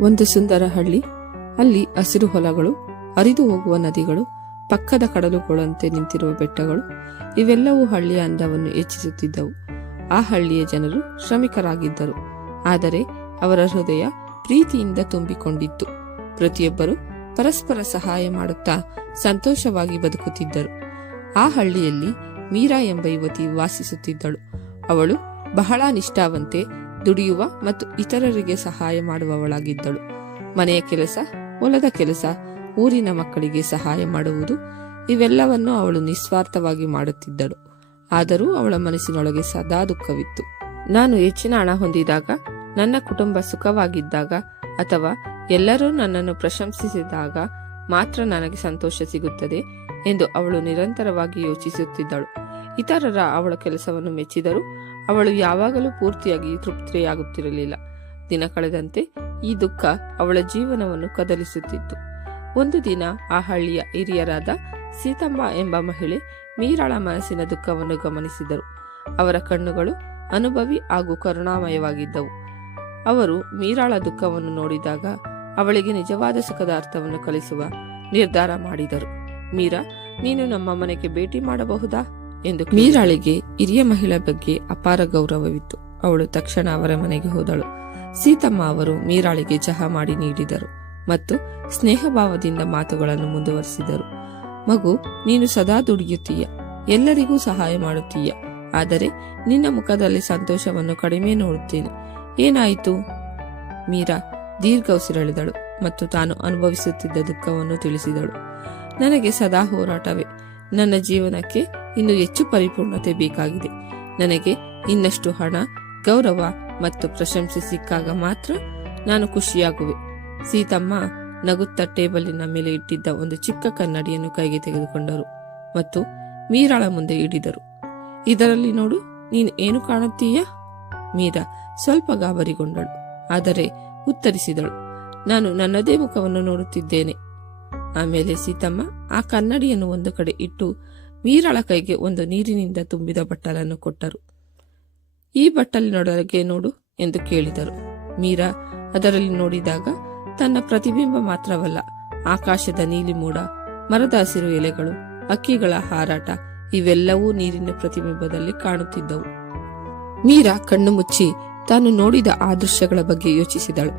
ಒಂದು ಸುಂದರ ಹಳ್ಳಿ. ಅಲ್ಲಿ ಹಸಿರು ಹೊಲಗಳು, ಹರಿದು ಹೋಗುವ ನದಿಗಳು, ಪಕ್ಕದ ಕಡಲುಗಳಂತೆ ನಿಂತಿರುವ ಬೆಟ್ಟಗಳು, ಇವೆಲ್ಲವೂ ಹಳ್ಳಿಯ ಅಂದವನ್ನು ಹೆಚ್ಚಿಸುತ್ತಿದ್ದವು. ಆ ಹಳ್ಳಿಯ ಜನರು ಶ್ರಮಿಕರಾಗಿದ್ದರು. ಆದರೆ ಅವರ ಹೃದಯ ಪ್ರೀತಿಯಿಂದ ತುಂಬಿಕೊಂಡಿತ್ತು. ಪ್ರತಿಯೊಬ್ಬರು ಪರಸ್ಪರ ಸಹಾಯ ಮಾಡುತ್ತಾ ಸಂತೋಷವಾಗಿ ಬದುಕುತ್ತಿದ್ದರು. ಆ ಹಳ್ಳಿಯಲ್ಲಿ ಮೀರಾ ಎಂಬ ಯುವತಿ ವಾಸಿಸುತ್ತಿದ್ದಳು. ಅವಳು ಬಹಳ ನಿಷ್ಠಾವಂತೆ ದುಡಿಯುವ ಮತ್ತು ಇತರರಿಗೆ ಸಹಾಯ ಮಾಡುವವಳಾಗಿದ್ದಳು. ಮನೆಯ ಕೆಲಸ, ಹೊಲದ ಕೆಲಸ, ಊರಿನ ಮಕ್ಕಳಿಗೆ ಸಹಾಯ ಮಾಡುವುದು, ಇವೆಲ್ಲವನ್ನು ಅವಳು ನಿಸ್ವಾರ್ಥವಾಗಿ ಮಾಡುತ್ತಿದ್ದಳು. ಆದರೂ ಅವಳ ಮನಸ್ಸಿನೊಳಗೆ ಸದಾ ದುಃಖವಿತ್ತು. ನಾನು ಹೆಚ್ಚಿನ ಹಣ ಹೊಂದಿದಾಗ, ನನ್ನ ಕುಟುಂಬ ಸುಖವಾಗಿದ್ದಾಗ ಅಥವಾ ಎಲ್ಲರೂ ನನ್ನನ್ನು ಪ್ರಶಂಸಿಸಿದಾಗ ಮಾತ್ರ ನನಗೆ ಸಂತೋಷ ಸಿಗುತ್ತದೆ ಎಂದು ಅವಳು ನಿರಂತರವಾಗಿ ಯೋಚಿಸುತ್ತಿದ್ದಳು. ಇತರರ ಅವಳ ಕೆಲಸವನ್ನು ಮೆಚ್ಚಿದರು ಅವಳು ಯಾವಾಗಲೂ ಪೂರ್ತಿಯಾಗಿ ತೃಪ್ತಿಯಾಗುತ್ತಿರಲಿಲ್ಲ. ದಿನ ಕಳೆದಂತೆ ಈ ದುಃಖ ಅವಳ ಜೀವನವನ್ನು ಕದಲಿಸುತ್ತಿತ್ತು. ಒಂದು ದಿನ ಆ ಹಳ್ಳಿಯ ಹಿರಿಯರಾದ ಸೀತಮ್ಮ ಎಂಬ ಮಹಿಳೆ ಮೀರಾಳ ಮನಸ್ಸಿನ ದುಃಖವನ್ನು ಗಮನಿಸಿದರು. ಅವರ ಕಣ್ಣುಗಳು ಅನುಭವಿ ಹಾಗೂ ಕರುಣಾಮಯವಾಗಿದ್ದವು. ಅವರು ಮೀರಾಳ ದುಃಖವನ್ನು ನೋಡಿದಾಗ ಅವಳಿಗೆ ನಿಜವಾದ ಸುಖದ ಅರ್ಥವನ್ನು ಕಲಿಸುವ ನಿರ್ಧಾರ ಮಾಡಿದರು. ಮೀರಾ, ನೀನು ನಮ್ಮ ಮನೆಗೆ ಭೇಟಿ ಮಾಡಬಹುದಾ? ಎಂದು ಮೀರಾಳಿಗೆ ಹಿರಿಯ ಮಹಿಳೆ ಬಗ್ಗೆ ಅಪಾರ ಗೌರವವಿತ್ತು. ಅವಳು ತಕ್ಷಣ ಅವರ ಮನೆಗೆ ಹೋದಳು. ಸೀತಮ್ಮ ಅವರು ಮೀರಾಳಿಗೆ ಚಹಾ ಮಾಡಿ ನೀಡಿದರು ಮತ್ತು ಸ್ನೇಹಭಾವದಿಂದ ಮಾತುಗಳನ್ನು ಮುಂದುವರಿಸಿದರು. ಮಗು, ನೀನು ಸದಾ ದುಡಿಯುತ್ತೀಯ. ಎಲ್ಲರಿಗೂ ಸಹಾಯ ಮಾಡುತ್ತೀಯ. ಆದರೆ ನಿನ್ನ ಮುಖದಲ್ಲಿ ಸಂತೋಷವನ್ನು ಕಡಿಮೆ ನೋಡುತ್ತೇನೆ. ಏನಾಯಿತು? ಮೀರಾ ದೀರ್ಘ ಉಸಿರೆಳೆದಳು ಮತ್ತು ತಾನು ಅನುಭವಿಸುತ್ತಿದ್ದ ದುಃಖವನ್ನು ತಿಳಿಸಿದಳು. ನನಗೆ ಸದಾ ಹೋರಾಟವೇ. ನನ್ನ ಜೀವನಕ್ಕೆ ಇನ್ನು ಹೆಚ್ಚು ಪರಿಪೂರ್ಣತೆ ಬೇಕಾಗಿದೆ. ನನಗೆ ಇನ್ನಷ್ಟು ಹಣ, ಗೌರವ ಮತ್ತು ಪ್ರಶಂಸೆ ಸಿಕ್ಕಾಗ ಮಾತ್ರ ನಾನು ಖುಷಿಯಾಗುವೆ. ಸೀತಮ್ಮ ನಗುತ್ತಾ ಟೇಬಲಿನ ಮೇಲೆ ಇಟ್ಟಿದ್ದ ಒಂದು ಚಿಕ್ಕ ಕನ್ನಡಿಯನ್ನು ಕೈಗೆ ತೆಗೆದುಕೊಂಡರು ಮತ್ತು ಮೀರಾಳ ಮುಂದೆ ಇಡಿದರು ಇದರಲ್ಲಿ ನೋಡು, ನೀನು ಏನು ಕಾಣುತ್ತೀಯ? ಮೀರಾ ಸ್ವಲ್ಪ ಗಾಬರಿಗೊಂಡಳು, ಆದರೆ ಉತ್ತರಿಸಿದಳು, ನಾನು ನನ್ನದೇ ಮುಖವನ್ನು ನೋಡುತ್ತಿದ್ದೇನೆ. ಆಮೇಲೆ ಸೀತಮ್ಮ ಆ ಕನ್ನಡಿಯನ್ನು ಒಂದು ಕಡೆ ಇಟ್ಟು ಮೀರಾಳ ಕೈಗೆ ಒಂದು ನೀರಿನಿಂದ ತುಂಬಿದ ಬಟ್ಟಲನ್ನು ಕೊಟ್ಟರು. ಈ ಬಟ್ಟಲಿನೊಳಗೆ ನೋಡು ಎಂದು ಕೇಳಿದರು. ಮೀರಾ ಅದರಲ್ಲಿ ನೋಡಿದಾಗ ತನ್ನ ಪ್ರತಿಬಿಂಬ ಮಾತ್ರವಲ್ಲ, ಆಕಾಶದ ನೀಲಿ ಮೂಡ ಮರದ ಹಸಿರು ಎಲೆಗಳು, ಅಕ್ಕಿಗಳ ಹಾರಾಟ ಇವೆಲ್ಲವೂ ನೀರಿನ ಪ್ರತಿಬಿಂಬದಲ್ಲಿ ಕಾಣುತ್ತಿದ್ದವು. ಮೀರಾ ಕಣ್ಣು ಮುಚ್ಚಿ ತಾನು ನೋಡಿದ ಆ ದೃಶ್ಯಗಳ ಬಗ್ಗೆ ಯೋಚಿಸಿದಳು.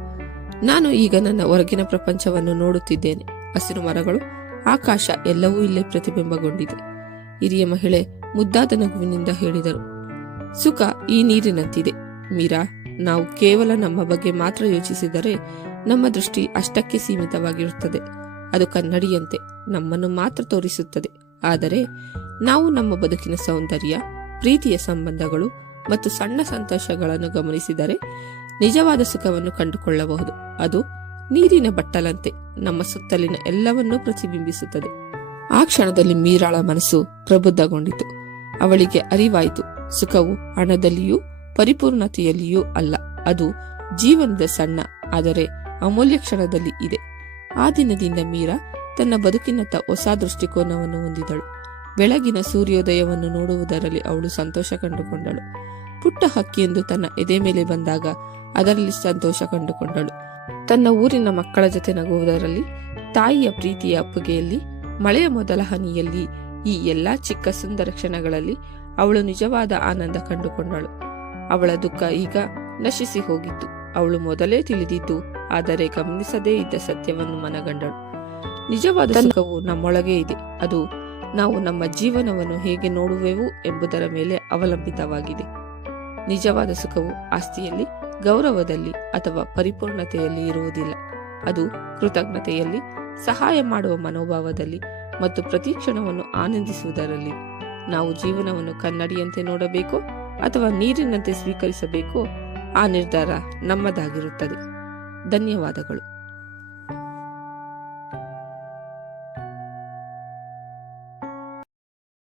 ನಾನು ಈಗ ನನ್ನ ಹೊರಗಿನ ಪ್ರಪಂಚವನ್ನು ನೋಡುತ್ತಿದ್ದೇನೆ. ಹಸಿರು ಮರಗಳು, ಆಕಾಶ ಎಲ್ಲವೂ ಇಲ್ಲೇ ಪ್ರತಿಬಿಂಬಗೊಂಡಿದೆ. ಹಿರಿಯ ಮಹಿಳೆ ಮುದ್ದಾದ ನಗುವಿನಿಂದ ಹೇಳಿದರು. ಸುಖ ಈ ನೀರಿನಂತಿದೆ. ಮೀರಾ, ನಾವು ಕೇವಲ ನಮ್ಮ ಬಗ್ಗೆ ಮಾತ್ರ ಯೋಚಿಸಿದರೆ ನಮ್ಮ ದೃಷ್ಟಿ ಅಷ್ಟಕ್ಕೆ ಸೀಮಿತವಾಗಿರುತ್ತದೆ. ಅದು ಕನ್ನಡಿಯಂತೆ ನಮ್ಮನ್ನು ಮಾತ್ರ ತೋರಿಸುತ್ತದೆ. ಆದರೆ ನಾವು ನಮ್ಮ ಬದುಕಿನ ಸೌಂದರ್ಯ, ಪ್ರೀತಿಯ ಸಂಬಂಧಗಳು ಮತ್ತು ಸಣ್ಣ ಸಂತೋಷಗಳನ್ನು ಗಮನಿಸಿದರೆ ನಿಜವಾದ ಸುಖವನ್ನು ಕಂಡುಕೊಳ್ಳಬಹುದು. ಅದು ನೀರಿನ ಬಟ್ಟಲಂತೆ ನಮ್ಮ ಸುತ್ತಲಿನ ಎಲ್ಲವನ್ನೂ ಪ್ರತಿಬಿಂಬಿಸುತ್ತದೆ. ಆ ಕ್ಷಣದಲ್ಲಿ ಮೀರಾಳ ಮನಸ್ಸು ಪ್ರಬುದ್ಧಗೊಂಡಿತು. ಅವಳಿಗೆ ಅರಿವಾಯಿತು. ಸುಖವು ಹಣದಲ್ಲಿಯೂ ಪರಿಪೂರ್ಣತೆಯಲ್ಲಿಯೂ ಅಲ್ಲ. ಅದು ಜೀವನದ ಸಣ್ಣ, ಆದರೆ ಅಮೂಲ್ಯ ಕ್ಷಣದಲ್ಲಿ ಇದೆ. ಆ ದಿನದಿಂದ ಮೀರಾ ತನ್ನ ಬದುಕಿನತ್ತ ಹೊಸ ದೃಷ್ಟಿಕೋನವನ್ನು ಹೊಂದಿದಳು. ಬೆಳಗಿನ ಸೂರ್ಯೋದಯವನ್ನು ನೋಡುವುದರಲ್ಲಿ ಅವಳು ಸಂತೋಷ ಕಂಡುಕೊಂಡಳು. ಪುಟ್ಟ ಹಕ್ಕಿಯೆಂದು ತನ್ನ ಎದೆ ಮೇಲೆ ಬಂದಾಗ ಅದರಲ್ಲಿ ಸಂತೋಷ ಕಂಡುಕೊಂಡಳು. ತನ್ನ ಊರಿನ ಮಕ್ಕಳ ಜೊತೆ ನಗುವುದರಲ್ಲಿ ತಾಯಿಯ ಪ್ರೀತಿಯ ಅಪ್ಪುಗೆಯಲ್ಲಿ ಮಳೆಯ ಮೊದಲ ಹನಿಯಲ್ಲಿ ಈ ಎಲ್ಲಾ ಚಿಕ್ಕ ಸುಂದರ ಕ್ಷಣಗಳಲ್ಲಿ ಅವಳು ನಿಜವಾದ ಆನಂದ ಕಂಡುಕೊಂಡಳು. ಅವಳ ದುಃಖ ಈಗ ನಶಿಸಿ ಹೋಗಿತ್ತು. ಅವಳು ಮೊದಲೇ ತಿಳಿದಿದ್ದು ಆದರೆ ಗಮನಿಸದೇ ಇದ್ದ ಸತ್ಯವನ್ನು ಮನಗಂಡಳು. ನಿಜವಾದ ಸುಖವು ನಮ್ಮೊಳಗೆ ಇದೆ. ಅದು ನಾವು ನಮ್ಮ ಜೀವನವನ್ನು ಹೇಗೆ ನೋಡುವೆವು ಎಂಬುದರ ಮೇಲೆ ಅವಲಂಬಿತವಾಗಿದೆ. ನಿಜವಾದ ಸುಖವು ಆಸ್ತಿಯಲ್ಲಿ ಗೌರವದಲ್ಲಿ ಅಥವಾ ಪರಿಪೂರ್ಣತೆಯಲ್ಲಿ ಇರುವುದಿಲ್ಲ. ಅದು ಕೃತಜ್ಞತೆಯಲ್ಲಿ ಸಹಾಯ ಮಾಡುವ ಮನೋಭಾವದಲ್ಲಿ ಮತ್ತು ಪ್ರತಿ ಕ್ಷಣವನ್ನು ಆನಂದಿಸುವುದರಲ್ಲಿ ನಾವು ಜೀವನವನ್ನು ಕನ್ನಡಿಯಂತೆ ನೋಡಬೇಕು ಅಥವಾ ನೀರಿನಂತೆ ಸ್ವೀಕರಿಸಬೇಕೋ ಆ ನಿರ್ಧಾರ ನಮ್ಮದಾಗಿರುತ್ತದೆ. ಧನ್ಯವಾದಗಳು.